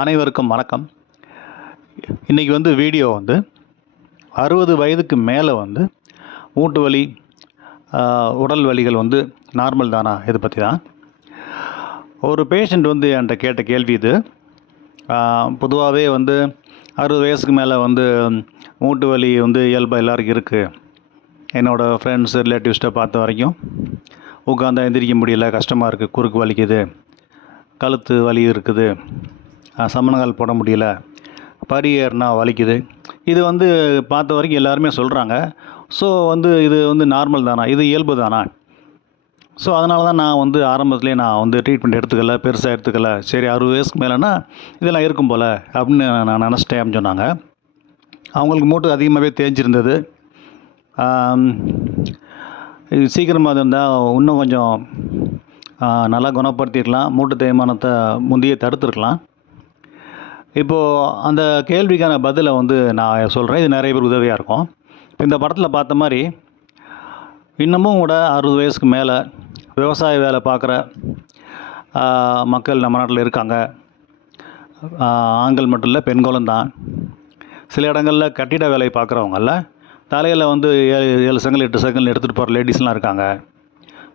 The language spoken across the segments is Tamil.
அனைவருக்கும் வணக்கம். இன்றைக்கி வீடியோ 60 வயதுக்கு மேலே மூட்டு வலி, உடல் வலிகள் நார்மல் தானா, இதை பற்றி தான். ஒரு பேஷண்ட் என்கிட்ட கேட்ட கேள்வி இது. பொதுவாகவே 60 வயசுக்கு மேலே மூட்டு வலி இயல்பாக எல்லாருக்கும் இருக்குது. என்னோடய ஃப்ரெண்ட்ஸ் ரிலேட்டிவ்ஸ்ட்டை பார்த்த வரைக்கும் உட்காந்தா எந்திரிக்க முடியல, கஷ்டமாக இருக்குது, குறுக்கு வலிக்குது, கழுத்து வலி இருக்குது, சமணங்கால் போட முடியல, படி ஏறினா வலிக்குது. இது பார்த்த வரைக்கும் எல்லாருமே சொல்கிறாங்க. ஸோ இது நார்மல் தானா, இது இயல்பு தானா? ஸோ அதனால தான் நான் ஆரம்பத்துலேயே நான் ட்ரீட்மெண்ட் எடுத்துக்கல, பெருசாக எடுத்துக்கல. சரி 60 வயசுக்கு மேலேனா இதெல்லாம் இருக்கும் போல் அப்படின்னு நான் நினச்சிட்டேன் அப்படின்னு சொன்னாங்க. அவங்களுக்கு மூட்டு அதிகமாகவே தேஞ்சிருந்தது. இது சீக்கிரமாக அது இருந்தால் இன்னும் கொஞ்சம் நல்லா குணப்படுத்திடலாம், மூட்டு தேய்மானத்தை முந்தையே தடுத்துருக்கலாம். இப்போது அந்த கேள்விக்கான பதிலை நான் சொல்கிறேன். இது நிறைய பேர் உதவியாக இருக்கும். இப்போ இந்த படத்தில் பார்த்த மாதிரி இன்னமும் கூட 60 வயசுக்கு மேலே விவசாய வேலை பார்க்குற மக்கள் நம்ம நாட்டில் இருக்காங்க. ஆண்கள் மட்டும் இல்லை, பெண்களும் தான். சில இடங்களில் கட்டிட வேலை பார்க்குறவங்கள தலையில் 7 செங்கல் 8 செங்கல் எடுத்துகிட்டு போகிற லேடிஸ்லாம் இருக்காங்க.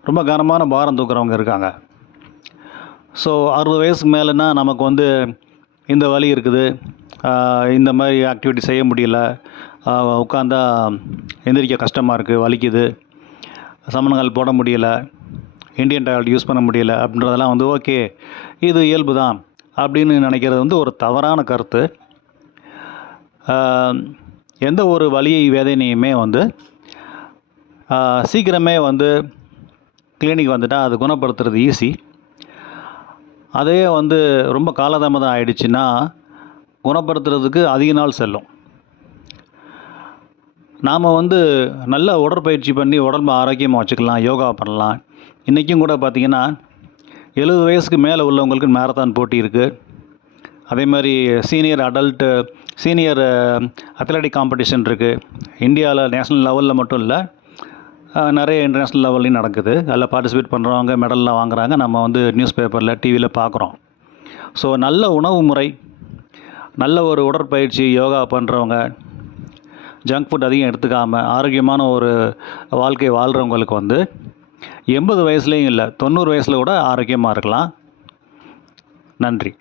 ரொம்ப கனமான பாரம் தூக்குறவங்க இருக்காங்க. ஸோ 60 வயசுக்கு மேலேனா நமக்கு இந்த வலி இருக்குது, இந்த மாதிரி ஆக்டிவிட்டி செய்ய முடியல, உட்காந்தா எந்திரிக்க கஷ்டமாக இருக்குது, வலிக்குது, சமணங்கால் போட முடியல, இண்டியன் டாய்லெட் யூஸ் பண்ண முடியல அப்படின்றதெல்லாம் ஓகே, இது இயல்பு தான் அப்படின்னு நினைக்கிறது ஒரு தவறான கருத்து. எந்த ஒரு வலியை வேதனையுமே சீக்கிரமே கிளினிக் வந்துட்டால் அது குணப்படுத்துறது ஈஸி. அதே ரொம்ப காலதாமதம் ஆகிடுச்சின்னா குணப்படுத்துறதுக்கு அதிக நாள் செல்லும். நாம் நல்ல உடற்பயிற்சி பண்ணி உடம்பை ஆரோக்கியமாக வச்சுக்கலாம், யோகா பண்ணலாம். இன்றைக்கும் கூட பார்த்திங்கன்னா 70 வயசுக்கு மேலே உள்ளவங்களுக்கு மேரத்தான் போட்டி இருக்குது. அதே மாதிரி சீனியர் அத்லெட்டிக் காம்படிஷன் இருக்குது. இந்தியாவில் நேஷ்னல் லெவலில் மட்டும் இல்லை, நிறைய இன்டர்நேஷ்னல் லெவல்லையும் நடக்குது. அதில் பார்ட்டிசிபேட் பண்ணுறவங்க மெடல்லாம் வாங்குகிறாங்க. நம்ம நியூஸ் பேப்பரில் டிவியில் பார்க்குறோம். ஸோ நல்ல உணவு முறை, நல்ல ஒரு உடற்பயிற்சி, யோகா பண்ணுறவங்க, ஜங்க் ஃபுட் அதிகம் எடுத்துக்காமல் ஆரோக்கியமான ஒரு வாழ்க்கை வாழ்கிறவங்களுக்கு 80 வயசுலேயும் இல்லை, 90 வயசில் கூட ஆரோக்கியமாக இருக்கலாம். நன்றி.